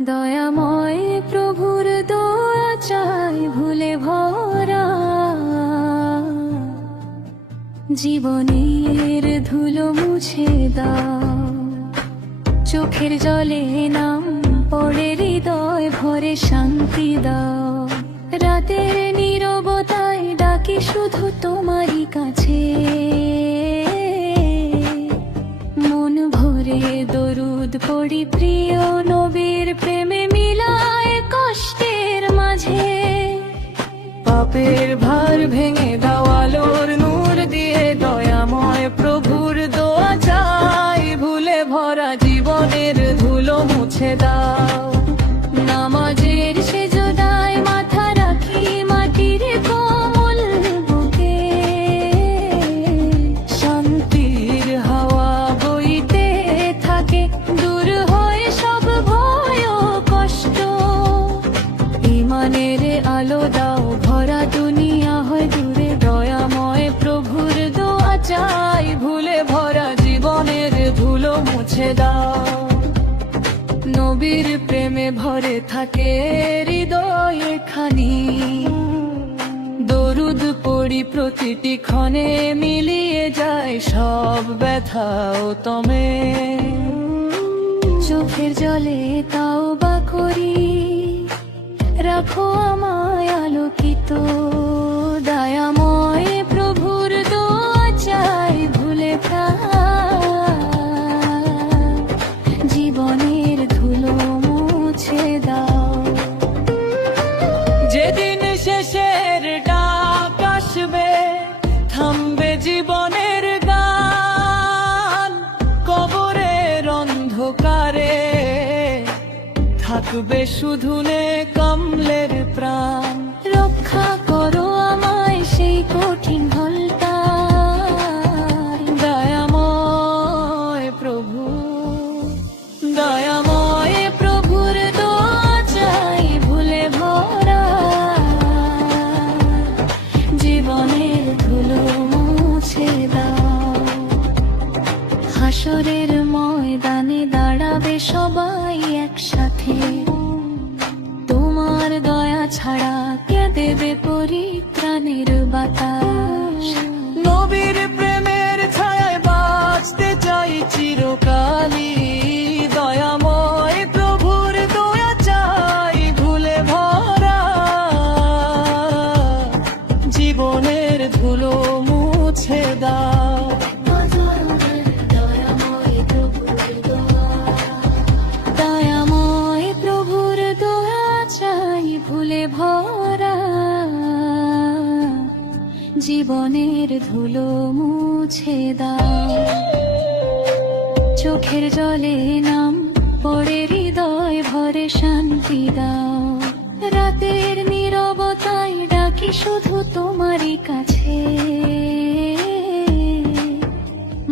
দয়াময় প্রভুর দোয়া চাই ভুলে ভরা, জীবনের ধুলো মুছে দাও। চোখের জলে নাম পড়ে হৃদয় ভরে শান্তি দাও। রাতের নীরবতায় ডাকি শুধু তোমারই কাছে, মন ভরে দরুদ পড়ি প্রিয় নবীর প্রেমে মিলায় কষ্টের মাঝে। পাপের ভার ভেঙে দাও আলোর নূর দিয়ে, দয়াময় প্রভুর দোয়া চাই ভুলে ভরা, জীবনের ধুলো মুছে দাও। নামাজের সেজদায় মাথা রাখি মাটির কোমল বুকে, শান্তির হাওয়া বইতে থাকে, দূর হয় সব ভয় ও কষ্ট। ইমানের আলো দাও ভরা, দুনিয়া হয় দূরে, দয়াময় প্রভুর দোয়া চাই ভুলে ভরা, জীবনের ধুলো মুছে দাও। নবীর প্রেমে ভরে থাকে হৃদয়ে খানি, দরুদ পড়ি প্রতিটি ক্ষণে, মিলিয়ে যায় সব ব্যথা ও তমে। চোখের জলে তাওবা করি, রাখো আমায় আলোকিত। দয়াময় প্রভুর দোয়া চাই ভুলে জীবনের ধুলো মুছে দাও। যেদিন শেষের ডাক আসবে, থামবে জীবনের গান, কবরের অন্ধকারে থাকবে শুধু নে কমলের প্রাণ। রক্ষা করো আমায় সেই কঠিন ঘলটা, দয়াময় প্রভু। দয়াময় প্রভুর দোয়া চাই ভুলে ভরা, জীবনের ধুলো মুছে দাও। হাসরের ময়দানে দাঁড়াবে সবাই একসাথে, তোমার দয়া ছাড়া কে দেবে পরিত্রাণের বাতাস। নবীর প্রেমের ছায়ায় বাঁচতে চাই চিরকালই, দয়াময় প্রভুর দয়া চাই ভুলে ভরা, জীবনের ধুলো মুছে দাও। দয়াময় প্রভুর দয়া চাই ভুলে ভরা, জীবনের ধুলো মুছে দাও। চোখের জলে নাম পড়ে হৃদয় ভরে শান্তি দাও। রাতের নীরবতায় ডাকি শুধু তোমারই কাছে,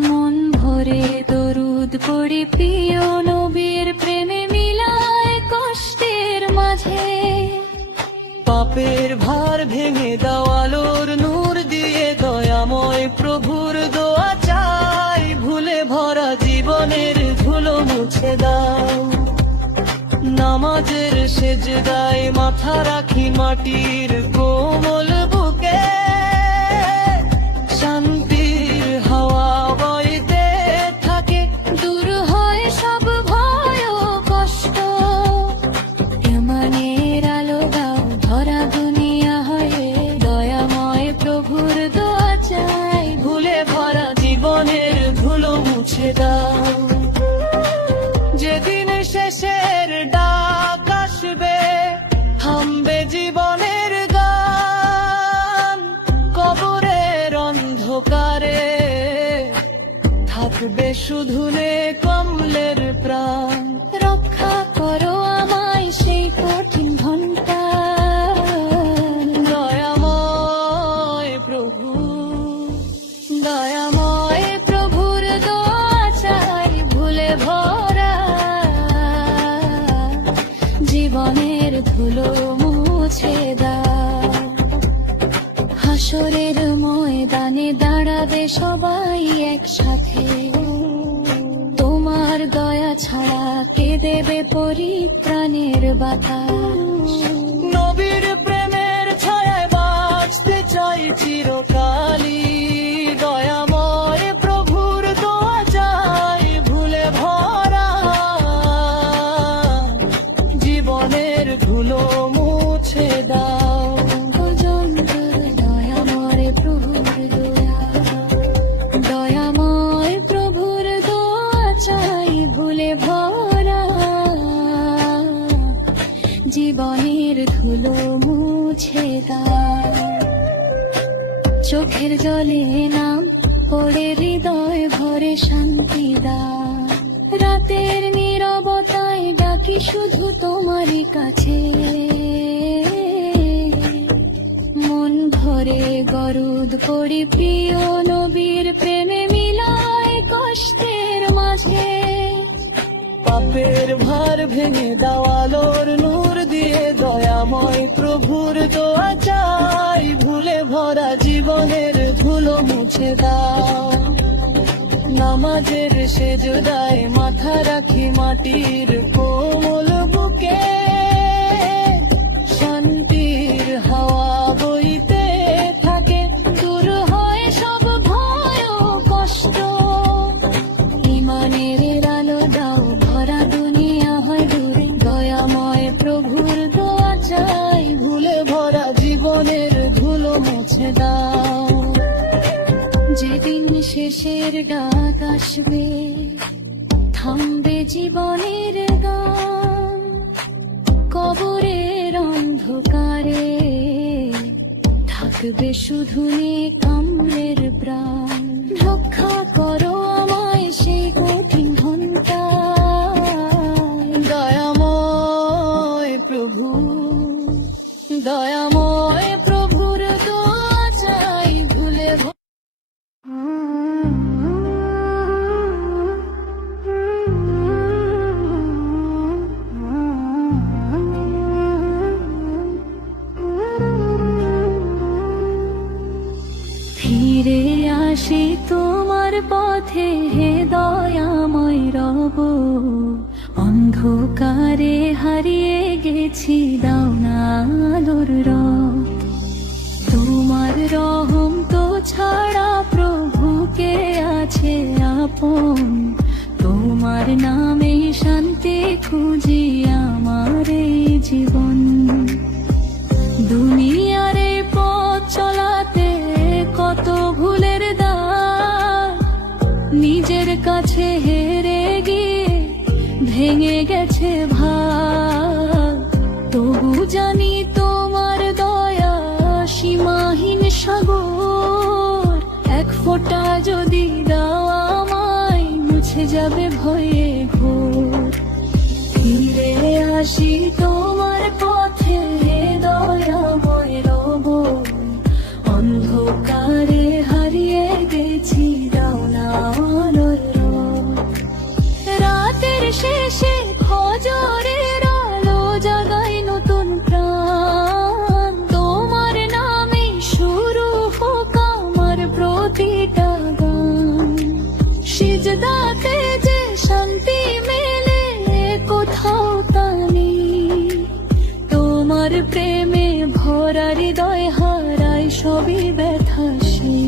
মন ভরে দরুদ পড়ি প্রিয় নবীর প্রেমে মিলায় কষ্টের মাঝে। পাপের ভার ভেঙে দাও আলোর নূর দিয়ে, দয়াময় প্রভুর দোয়া চাই ভুলে ভরা, জীবনের ধুলো মুছে দাও। নামাজের সেজদায় মাথা রাখি মাটির কোমল বুকে, শান্তির হাওয়া বইতে থাকে, দূর হয় সব ভয় ও কষ্ট। ইমানের আলো দাও ভরা, দুনিয়া হয়ে দয়াময় প্রভুর দোয়া চাই ভুলে ভরা, জীবনের ধুলো মুছে দাও। যেদিন শেষের ডাক আসবে, থামবে জীবনের গান, কবরের অন্ধকারে থাকবে শুধু নে কমলের প্রাণ। রক্ষা করো আমায় সেই কঠিন ঘন্টা, দয়াময় প্রভু। দয়াময় প্রভুর দোয়া চাই ভুলে ভরা, জীবনের ধুলো মুছে দাও। হাসরের ময়দানে দাঁড়াবে সবাই একসাথে, তোমার দয়া ছাড়া কে দেবে পরিত্রাণের বাতাস। নবীর প্রেমের ছায়ায় বাঁচতে চাই চিরকালই, দয়াময় প্রভুর দোয়া চাই ভুলে ভরা, জীবনের ধুলো মুছে দাও। দয়াময় প্রভুর দোয়া, দয়াময় প্রভুর দোয়া চাই ভুলে ভরা, জীবনের ধুলো মুছে দাও। চোখের জলে নাম পড়ে হৃদয় ভরে শান্তি দাও। রাতের নীরবতায় ডাকি শুধু তোমারই কাছে, মন ভরে গরুদ পড়ি প্রিয় নবীর প্রেমে মিলায় কষ্টের মাঝে। পাপের ভার ভেঙে দাও আলোর নূর দিয়ে, দয়াময় প্রভুর দোয়া চাই ভুলে ভরা, জীবনের ধুলো মুছে দাও। নামাজের সেজদায় মাথা রাখি মাটির কোমল বুকে, শান্তির হাওয়া বইতে থাকে, দূর হয় সব ভয় ও কষ্ট। ইমানের আলো দাও ভরা দুনিয়া হয় দূরে, দয়াময় প্রভুর দোয়া চাই ভুলে ভরা, জীবনের ধুলো মুছে দাও। যেদিন শেষের ডাক আসবে থামবে জীবনের গান, কবরের অন্ধকারে থাকবে শুধু নেকামরের প্রাণ। রক্ষা করো আমায় সেই কঠিন ঘন্টা, দয়াময় প্রভু, দয়াময় প্রভুর দোয়া চাই ভুলে ফিরে আসি তোমার পথে হে দয়াময় রব, অন্ধকারে হারিয়ে গেছি দাও না আলোর রব। তোমার রহম তো ছাড়া প্রভুকে আছে আপন, তোমার নামে শান্তি খুঁজি আমার এই জীবন। দুনিয়ারে পথ চলাতে কত ভুলের দাগ, নিজের কাছে হেরে গিয়ে ভেঙে গেছে ভাগ। তবু জানি তোমার দয়া সীমাহীন সাগর, এক ফোঁটা যদি দাও আমায় মুছে যাবে ভয়ে ঘোর। ফিরে আসি তোমার পথে হে দয়াময় রব, অন্ধকারে হারিয়ে গেছি দাও না আলোর রব। রাতের শেষে ফজরের আলো জাগাই নতুন প্রাণ, তোমার নামে শুরু হোক আমার প্রতিটা গান। সিজদাতে যে শান্তি মেলে কোথাও তা নেই, তোমার প্রেমে ভরা হৃদয় হারাই সবই ব্যথা সেই।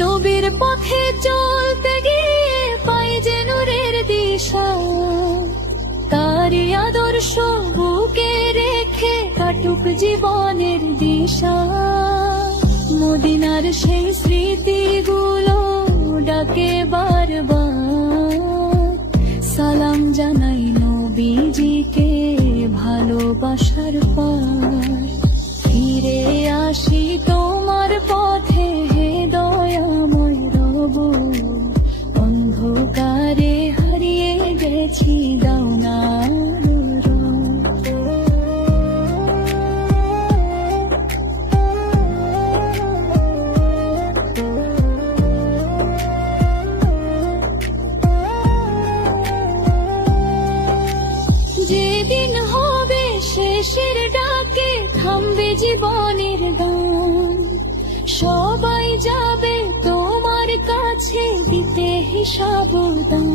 নবীর পথে চলতে গিয়ে পাই যে নূরের দিশা, তারই আদর্শ বুকে রেখে কাটুক জীবনের দিশা। মদিনার সেই স্মৃতিগুলো ডাকে বারবার, সালাম জানাই নবীজিকে ভালোবাসার পার। ফিরে আসি তোমার পথে হে দয়াময় রব, অন্ধকারে হারিয়ে গেছি দাও না আলোর রব। যেদিন হবে শেষের ডাকে থামবে জীবনের গান, সবাই যাবে তোমার কাছে দিতে হিসাব দান।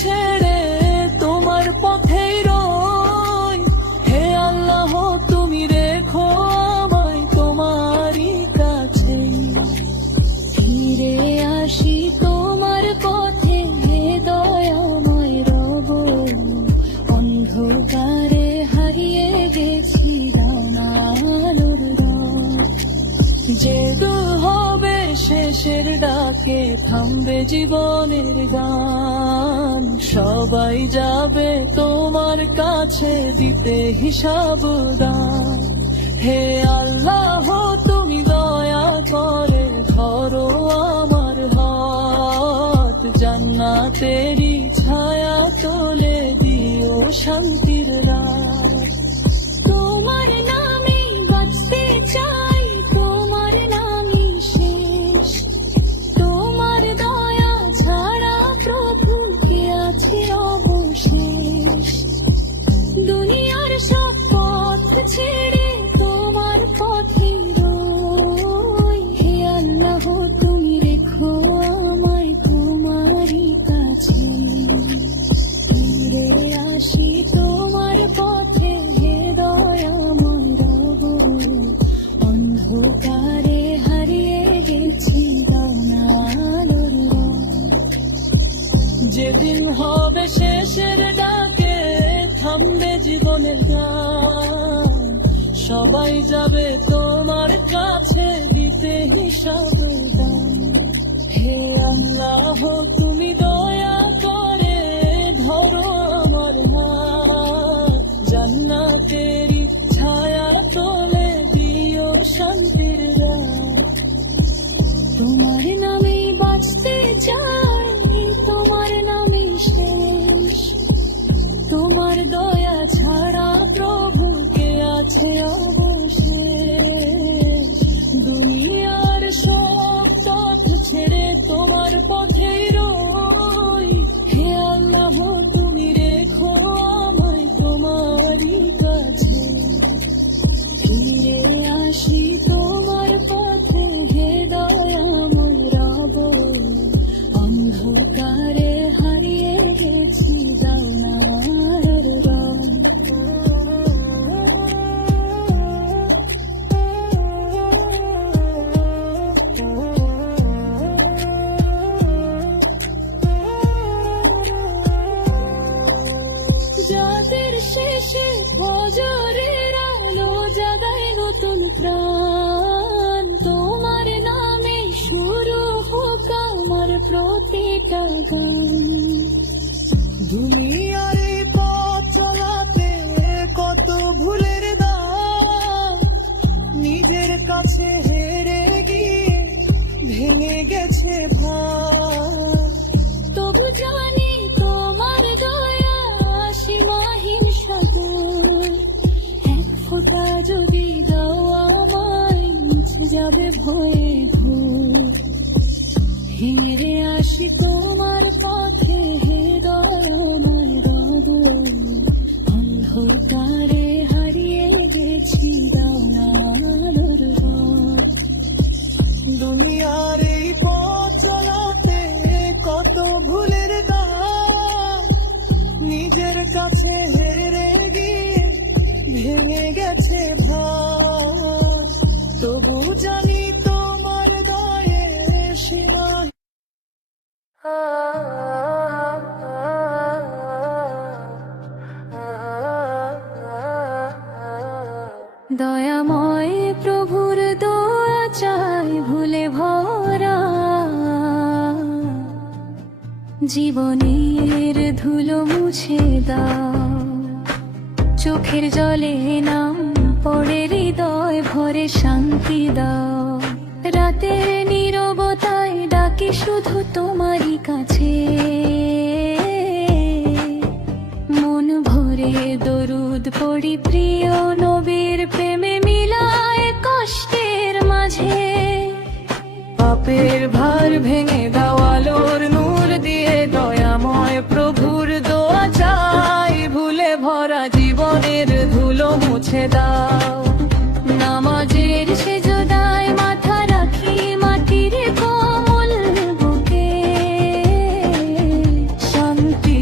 ছেড়ে তোমার পথেই রই। হে আল্লাহ তুমি রেখো আমায় তোমারই কাছে, ফিরে আসি তোমার পথে, হে দয়াময় রব। অন্ধকারে হারিয়ে গেছি দানালোর রব। জেগে হবে শেষের ডাকে, থামবে জীবনের গান। সবাই যাবে তোমার কাছে দিতে হিসাব দান। হে আল্লাহ তুমি দয়া করে ধরো আমার হাত, জান্নাতেরই ছায়া তোলে দিও শান্তির রাত। তোমার নামে বাঁচতে চাই, তোমার নামই শেষ। তোমার দয়া ছাড়া প্রভু কে আছে অবশেষ। দুনিয়ার সব পথ ছেড়ে তোমার পথে রই। হে আল্লাহ তুমি রেখো আমায় তোমারই কাছে, ফিরে আসি তোমার পথে, হে দয়াময় রব। অন্ধকারে হারিয়ে গেছি দানালোর রব। যেদিন হবে শেষের ডাকে, থামবে জীবনের গান। সবাই যাবে তোমার কাছে দিতে হিসাব দান। হে আল্লাহ তুমি দয়া করে ধরো আমার হাত, জান্নাতেরই ছায়া তোলে দিও শান্তির রাত। তোমার নামেই বাঁচতে চাই, তোমার নামই শেষ। তোমার দয়া ছাড়া প্রভু কে আছে অবশেষ। দুনিয়ার সব পথ ছেড়ে তোমার পথেই রই। হে আল্লাহ তুমি রেখো আমায় তোমারই কাছে, ফিরে আসি তোমার পথে, হে দয়াময় রব। অন্ধকারে হারিয়ে গেছি দানালোর রব। যাদের শেষে ফজরের আলো জাগায় নতুন প্রাণ, তোমার নামে শুরু হোক আমার প্রতিটা গান। দুনিয়ার এই পথ চলাতে কত ভুলের দাম, নিজের কাছে হেরে গিয়ে ভেঙে গেছে ভাব। তবু জানি তোমার দয়া সীমাহীন সাগর। এক ফোঁটা যদি দাও আমায়, মুছে যাবে ভয়ে ঘোর। হেরে আসি তোমার পথে, হে দয়াময় রব। অন্ধকারে হারিয়ে গেছি দানালোর রব। দুনিয়ার এই পথ চলাতে কত ভুলের দাম, নিজের কাছে হেরে গিয়ে ভেঙে গেছে ভাব। তবু জানি তোমার দয়ে সীমা। দয়াময় প্রভুর দোয়া চাই ভুলে ভরা, জীবনের ধুলো মুছে দাও। চোখের জলে নাম পড়ে হৃদয় ভরে শান্তি দাও। রাতের নীরবতায় ডাকি শুধু তোমারই কাছে, মন ভরে দরুদ পড়ি প্রিয় নবীর প্রেমে মিলায় কষ্টের মাঝে। পাপের ভার ভেঙে দাও আলোর নূর দিয়ে, দয়াময় প্রভুর দোয়া চাই ভুলে ভরা জীবনের ধুলো মুছে দাও। নামাজের সেজদায় মাথা রাখি মাটির কোমল বুকে, শান্তি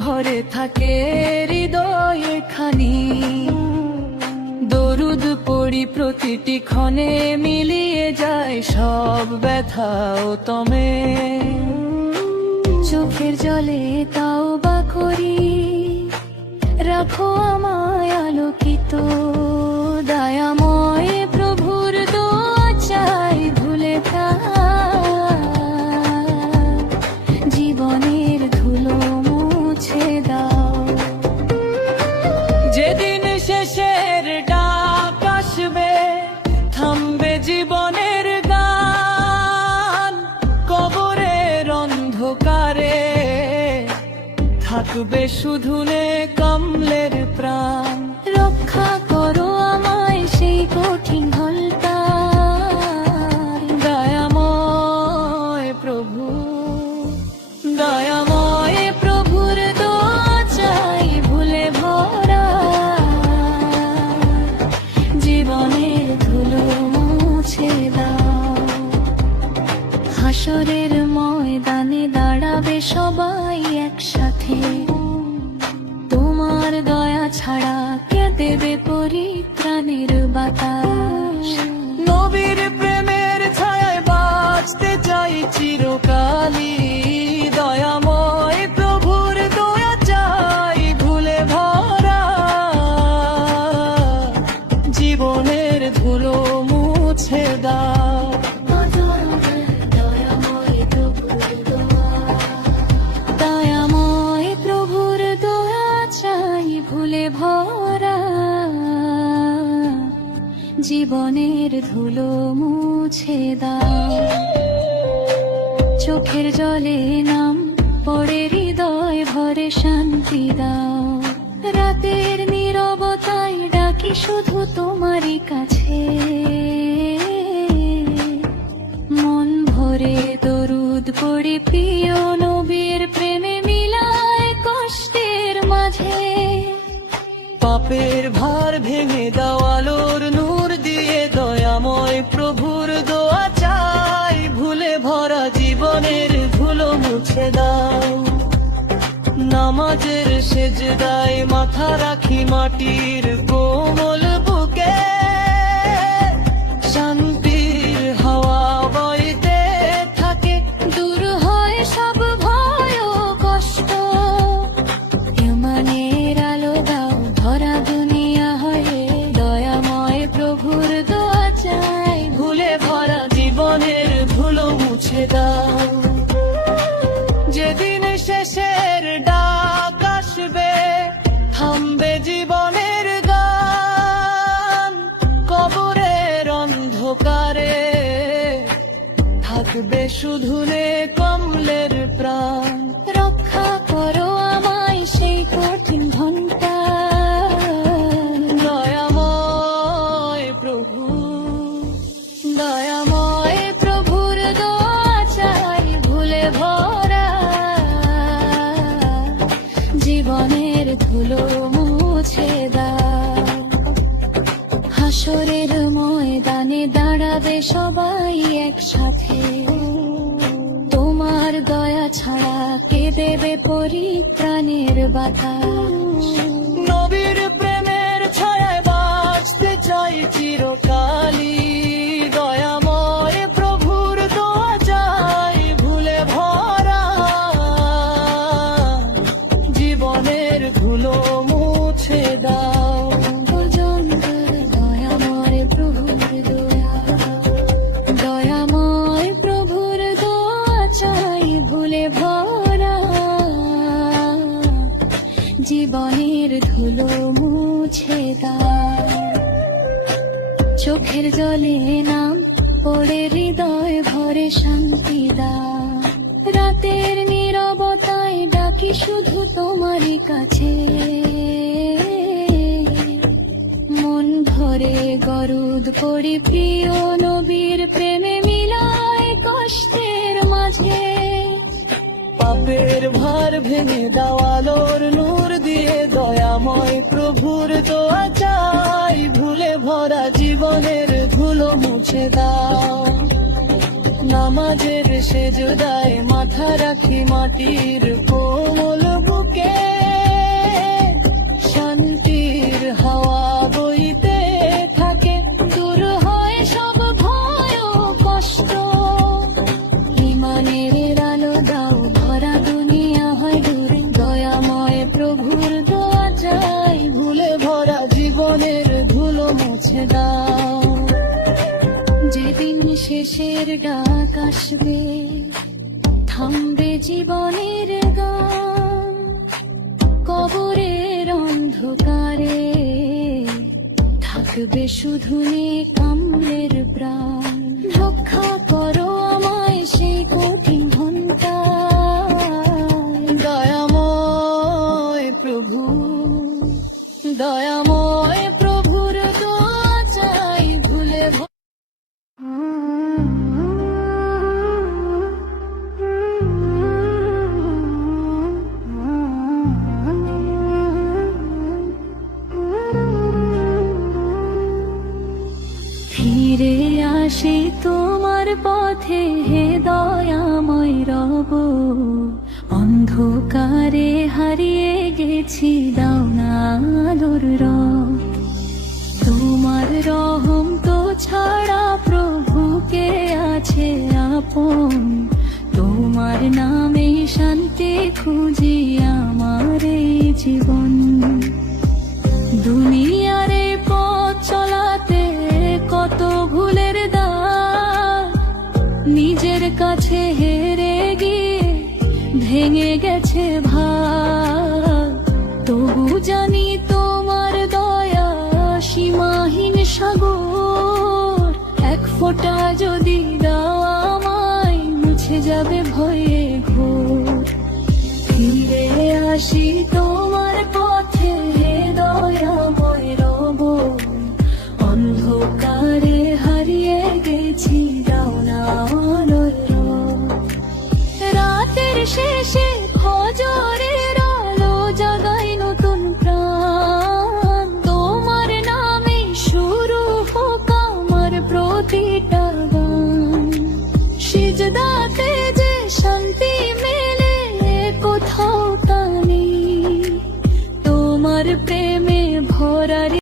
ভরে থাকে হৃদয়ে খানি, দরুদ পড়ি প্রতিটি ক্ষণে মিলিয়ে যায় সব ব্যথা ও তমে। চোখের জলে তাওবা করি, রাখো আমায় আলোকিত, দয়াময় প্রভুর দোয়া চাই ভুলে জীবনের ধুলো মুছে দাও। যেদিন শেষের ডাক আসবে, থামবে জীবনের গান, কবরের অন্ধকারে থাকবে শুধু নে কমলের প্রাণ। রক্ষা করো আমায় সেই কঠিন হলতার, দয়াময় প্রভু, দয়াময় প্রভুর দোয়া চাই ভুলে ভরা জীবনের ধুলো মুছে দাও। হাসরের ময়দানে দাঁড়াবে সবাই একসাথে, তোমার দয়া ছাড়া কে দেবে পরিত্রাণের বাতাস। নবীর প্রেমের ছায়ায় বাঁচতে চাই চিরকালই, দয়াময় প্রভুর দয়া চাই ভুলে ভরা জীবনের ধুলো মুছে দাও। দয়াময় প্রভুর দয়া চাই ভুলে ভরা জীবনের ধুলো মুছে দাও। চোখের জলে নাম পড়ে হৃদয় ভরে শান্তি দাও। রাতের নীরবতায় ডাকি শুধু তোমারই কাছে, মন ভরে দরুদ পড়ি প্রিয় নবীর প্রেমে মিলায় কষ্টের মাঝে। পাপের ভার ভেঙে দাও আলোর নূর দিয়ে, দয়াময় প্রভুর দোয়া চাই ভুলে ভরা জীবনের ধুলো মুছে দাও। নামাজের সেজদায় মাথা রাখি মাটির কোমল বুকে, শান্তির হাওয়া বইতে থাকে, দূর হয় সব ভয় ও কষ্ট। ইমানের আলো দাও ধরা দুনিয়া হয়ে, দয়াময় প্রভুর দোয়া চাই ভুলে ভরা জীবনের ধুলো মুছে দাও। যেদিন শেষের ডাক আসবে, থামবে জীবনের গান, কবরের অন্ধকারে থাকবে শুধু নে কমলের প্রাণ। রক্ষা করো আমায় সেই কঠিন ঘন্টা, দয়াময় প্রভু, দয়াময় প্রভুর দোয়া চাই ভুলে ভরা জীবনের ধুলো মুছে দাও। হাসরের ময়দানে দাঁড়াবে সবাই একসাথে, তোমার দয়া ছাড়া কে দেবে পরিত্রাণের বাতাস। নবীর প্রেমের ছায়ায় বাঁচতে চাই চিরকালই, দয়াময় প্রভুর দোয়া চাই ভুলে ভরা জীবনের ধুলো মুছে দাও। দয়াময় প্রভুর দোয়া, দয়াময় প্রভুর দোয়া চাই ভুলে ভরা জীবনের ধুলো মুছে দাও। চোখের জলে নাম পড়ে হৃদয় ভরে শান্তি দাও। রাতের নীরবতায় ডাকি শুধু তোমারই কাছে, মন ভরে গরুদ পড়ি প্রিয় নবীর প্রেমে মিলায় কষ্টের মাঝে। পাপের ভার ভেঙে দাও আলোর নূর দিয়ে, দয়াময় প্রভুর দোয়া চাই ভুলে ভরা জীবনের ধুলো মুছে দাও। নামাজের সেজদায় মাথা রাখি মাটির কোমল বুকে, শান্তির হাওয়া বইতে থাকে, দূর হয় সব ভয় ও কষ্ট। ইমানের আলো দাও, ভরা দুনিয়া হয় দূরে, দয়াময় প্রভুর দোয়া চাই, ভুলে ভরা জীবনের ধুলো মুছে দাও। যেদিন শেষের ডাক আসবে, থামবে জীবনের গান, কবরের অন্ধকারে থাকবে শুধু কামড়ের প্রাণ। রক্ষা করো আমায় সেই কঠিন ঘন্টা, দয়াময় প্রভু, দয়াময় প্রভুর দোয়া চাই, ভুলে ফিরে আসি তোমার পথে, হে দয়াময় রব, অন্ধকারে হারিয়ে গেছি, দাও না আলোর রব। তোমার রহম তো ছাড়া প্রভুকে আছে আপন, তোমার নামে শান্তি খুঁজি আমার এই জীবন। দুনিয়ারে পথ চলাতে কত ভুলের দাগ, নিজের কাছে হেরে গিয়ে ভেঙে গেছে ভাগ। তবু জানি তোমার দয়া সীমাহীন সাগর, এক ফোঁটা যদি দাও আমায়, মুছে যাবে ভয়ে ঘোর। ফিরে আসি